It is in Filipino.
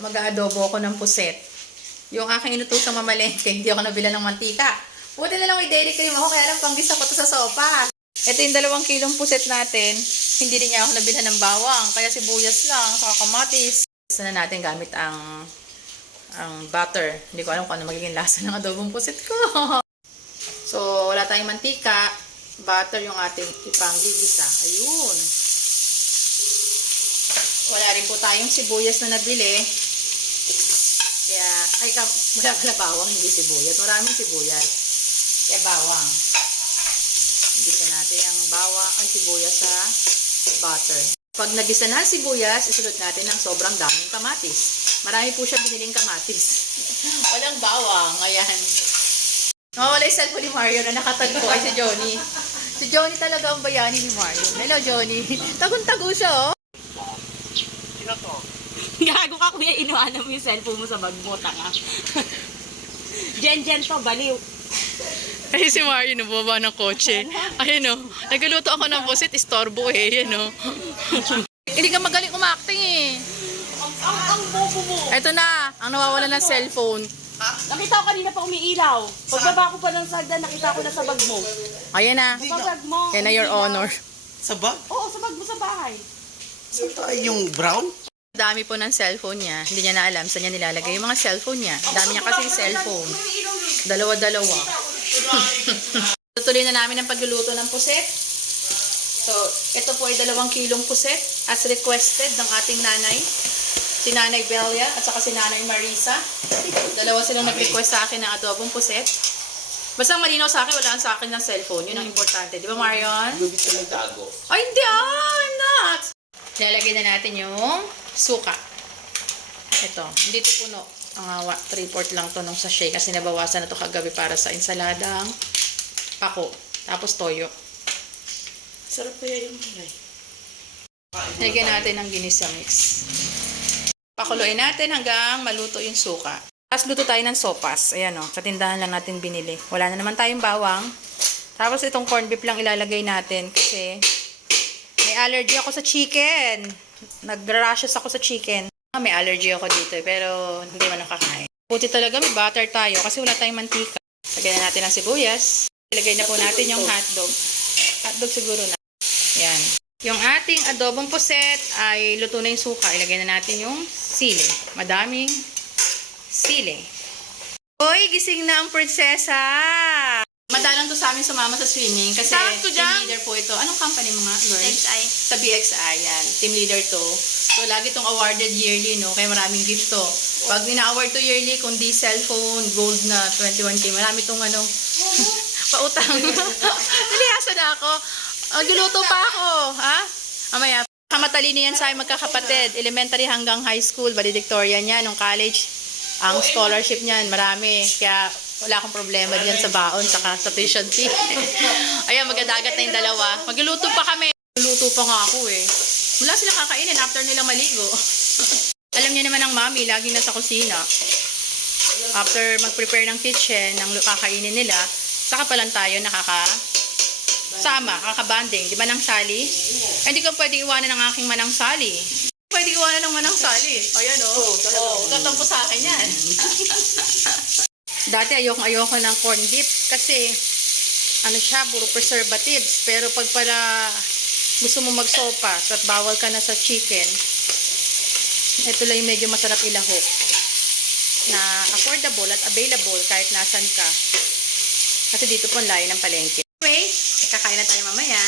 mag-aadobo ako ng puset. Yung aking inutosang mamalengke, hindi ako nabila ng mantika. Buti na lang may dairy cream ako, kaya lang panggisa ko to sa sopa. Ito yung dalawang kilong puset natin. Hindi din niya ako nabila ng bawang, kaya sibuyas lang, saka kamatis. Gusto na natin gamit ang ang butter. Hindi ko alam kung ano magiging lasa ng adobong puset ko. so, wala tayong mantika. Butter yung ating ipanggigisa. Ayun. Wala rin po tayong sibuyas na nabili. Kaya, ay, wala pala bawang, hindi sibuyas. Maraming sibuyas. Kaya bawang. Gisa natin ang bawang, ay sibuyas sa butter. Pag nagisa na ang sibuyas, isunod natin ng sobrang daming kamatis. Marami po siya biniling kamatis. Walang bawang. Ayan. Nawawala yung cellphone ni Mario na nakatagpo ay si Johnny. Si Johnny talaga ang bayani ni Mario. Hello, Johnny. Tagun-tago siya, oh. Sino to? Gago ka kuya, inuwanan mo yung cellphone mo sa bag mo, tanga. Jen, Jen to, baliw. Ay, si Mario nababa ng kotse. Ayun, oh. Nagluto ako ng pusit, istorbo eh. Yan, oh. Hindi ka magaling umakting eh. Ang, ang, ang bobo mo. Ito na, ang nawawala ng cellphone. Nakita ko kanina pa umiilaw. Pagbaba ko pa ng sagda, nakita ko na sa bag mo. Ayan na. Sa bag mo. Yan na your honor. Sa bag? Oo, sa bag mo sa bahay. Saan tayo yung brown? Dami po ng cellphone niya. Hindi niya na alam saan niya nilalagay yung mga cellphone niya. Dami niya kasing cellphone. Dalawa-dalawa. Tutuloy na namin ang pagluluto ng puset. So, ito po ay dalawang kilong puset as requested ng ating nanay. Si Nanay Belia at saka si Nanay Marisa. Dalawa silang nag-request sa akin ng adobong puset. Basta malinaw sa akin, wala sa akin ng cellphone. Yun ang importante. Di ba, Marion? Lubit ka ng tago. Ay, hindi ah! I'm not! Lalagyan na natin yung suka. Ito, hindi to puno. Ang uh, 3-4 lang to nung sachet kasi nabawasan na to kagabi para sa ensaladang pako. Tapos toyo. Sarap kaya yung kulay. Lagyan natin ng ginisa mix. Pakuluin natin hanggang maluto yung suka. Tapos luto tayo ng sopas. Ayan o, sa tindahan lang natin binili. Wala na naman tayong bawang. Tapos itong corned beef lang ilalagay natin kasi allergy ako sa chicken. Nag-rashes ako sa chicken. Ah, May allergy ako dito eh, pero hindi man nakakain. Buti talaga may butter tayo kasi wala tayong mantika. Lagyan na natin ng sibuyas. Ilagay na po natin yung hotdog. Hotdog siguro na. Yan. Yung ating adobong puset ay luto na yung suka. Ilagay na natin yung sili. Madaming sili. Hoy, gising na ang prinsesa! Madalang to sa amin sumama sa swimming kasi team dyan. leader po ito. Anong company mo nga, girl? XI. Sa BXI, yan. Team leader to. So, lagi tong awarded yearly, no? Kaya maraming gift to. Pag wina-award to yearly, kundi cellphone, gold na 21K, marami tong ano, pautang. Nalihasa na ako. Nagluluto pa ako, ha? Mamaya, kamatalino yan sa akin magkakapatid. Elementary hanggang high school, valedictorian yan. Nung college, ang scholarship niyan, marami. Kaya wala akong problema diyan sa baon, saka sa tuition fee. Ayan, magadagat na yung dalawa. Magluluto pa kami. Magluluto pa nga ako eh. Wala sila kakainin after nila maligo. Alam niya naman ang mami, lagi nasa kusina. After mag-prepare ng kitchen, ng kakainin nila, saka pa lang tayo nakaka sama, kakabanding. Di ba nang sali? Eh, Hindi ko pwede iwanan ng aking manang sali. Pwede iwanan ng manang sali. Ayan o. Oh, oh, tatampo sa akin yan. Dati ayoko ayoko ng corn beef kasi ano siya, puro preservatives. Pero pag pala gusto mo magsopas at bawal ka na sa chicken, ito lang yung medyo masarap ilahok na affordable at available kahit nasan ka. Kasi dito po ang layo ng palengke. Anyway, kakain na tayo mamaya.